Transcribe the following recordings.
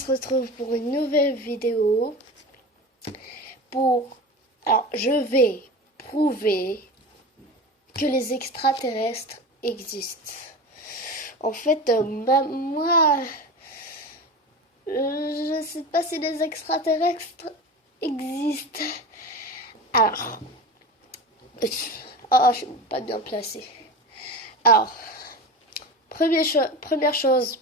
se retrouve pour une nouvelle vidéo. Alors, je vais prouver que les extraterrestres existent. En fait, moi, je ne sais pas si les extraterrestres existent. Alors, je suis pas bien placée. Alors, première chose,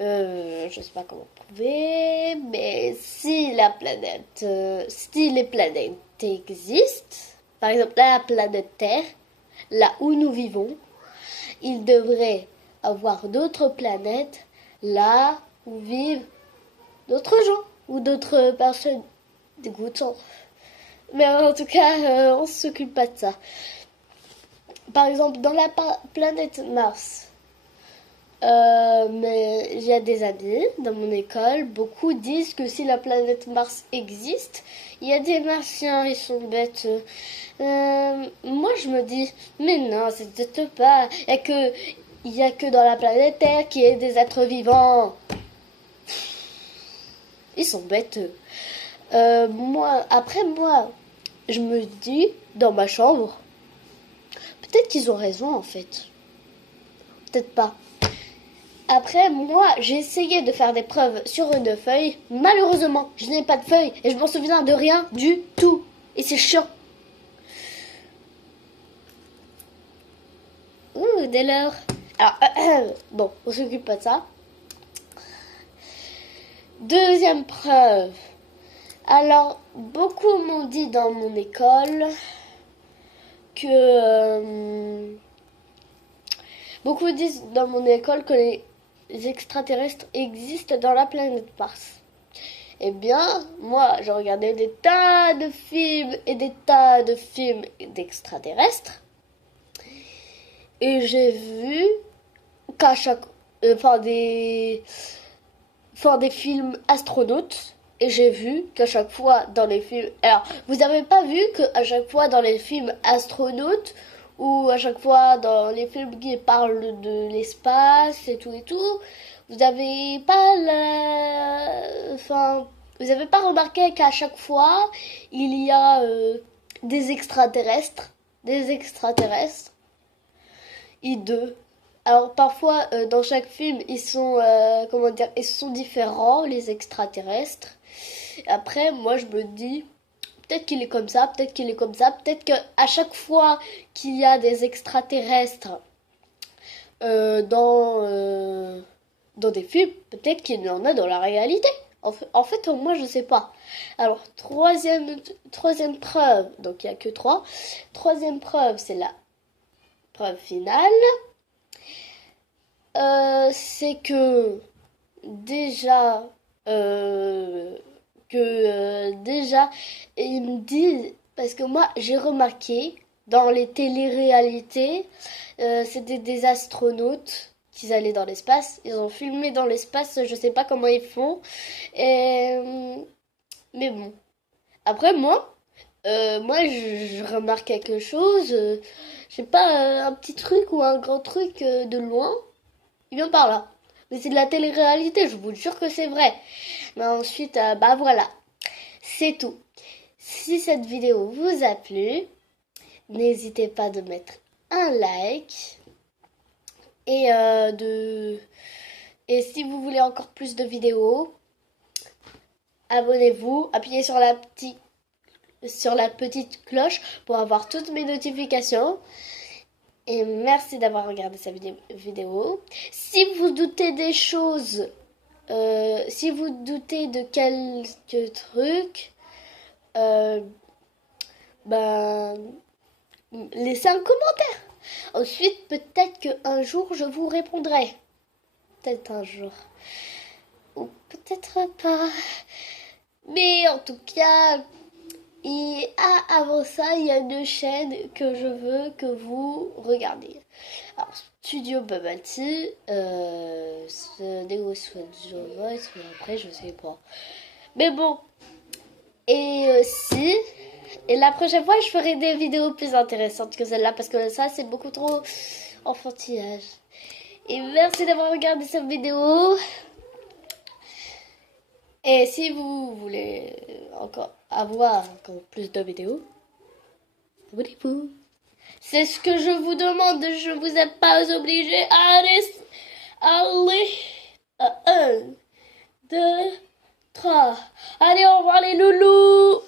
je sais pas comment prouver, mais si les planètes existent, par exemple la planète Terre, là où nous vivons, il devrait avoir d'autres planètes là où vivent d'autres gens ou d'autres personnes dégoûtantes. Mais en tout cas, on s'occupe pas de ça. Par exemple, dans la planète Mars, mais il y a des amis dans mon école, beaucoup disent que si la planète Mars existe, il y a des martiens, ils sont bêtes. Moi je me dis, mais non, ça n'existe pas. Il y a que dans la planète Terre qu'il y ait des êtres vivants. Ils sont bêtes. Moi, je me dis, dans ma chambre, peut-être qu'ils ont raison en fait. Peut-être pas. Après, moi, j'ai essayé de faire des preuves sur une feuille. Malheureusement, je n'ai pas de feuille et je m'en souviens de rien du tout. Et c'est chiant. Ouh, dès lors. Alors, bon, on s'occupe pas de ça. Deuxième preuve. Alors, beaucoup m'ont dit dans mon école que... beaucoup disent dans mon école que les extraterrestres existent dans la planète Mars. Eh bien, moi, j'ai regardé des tas de films et des tas de films d'extraterrestres. Et j'ai vu qu'à chaque... des films astronautes. Et j'ai vu qu'à chaque fois dans les films... Alors, vous n'avez pas vu qu'à chaque fois dans les films astronautes, ou à chaque fois dans les films qui parlent de l'espace et tout, vous n'avez pas vous n'avez pas remarqué qu'à chaque fois, il y a des extraterrestres. Hideux. Alors parfois, dans chaque film, ils sont différents, les extraterrestres. Après, moi, je me dis, peut-être qu'il est comme ça, peut-être qu'il est comme ça, peut-être qu'à chaque fois qu'il y a des extraterrestres dans des films, peut-être qu'il y en a dans la réalité. En fait, moi, je sais pas. Alors, troisième preuve, donc il n'y a que trois. Troisième preuve, c'est la preuve finale. C'est que déjà, ils me disent, parce que moi j'ai remarqué dans les téléréalités, c'était des astronautes qui allaient dans l'espace, ils ont filmé dans l'espace, je sais pas comment ils font, mais bon. Après moi je remarque quelque chose, je sais pas, un petit truc ou un grand truc de loin, il vient par là. Mais c'est de la télé-réalité, je vous jure que c'est vrai. Mais ensuite, voilà, c'est tout. Si cette vidéo vous a plu, n'hésitez pas de mettre un like et et si vous voulez encore plus de vidéos, abonnez-vous, appuyez sur la petite cloche pour avoir toutes mes notifications. Et merci d'avoir regardé cette vidéo. Si vous doutez des choses, si vous doutez de quelques trucs, laissez un commentaire. Ensuite, peut-être qu'un jour, je vous répondrai. Peut-être un jour. Ou peut-être pas. Mais en tout cas... Et avant ça, il y a une chaîne que je veux que vous regardiez. Alors, Studio Bubble Tea, après, je sais pas. Mais bon, et la prochaine fois, je ferai des vidéos plus intéressantes que celle-là, parce que ça, c'est beaucoup trop enfantillage. Et merci d'avoir regardé cette vidéo. Et si vous voulez avoir encore plus de vidéos, abonnez-vous. C'est ce que je vous demande. Je vous ai pas obligé. Allez, allez.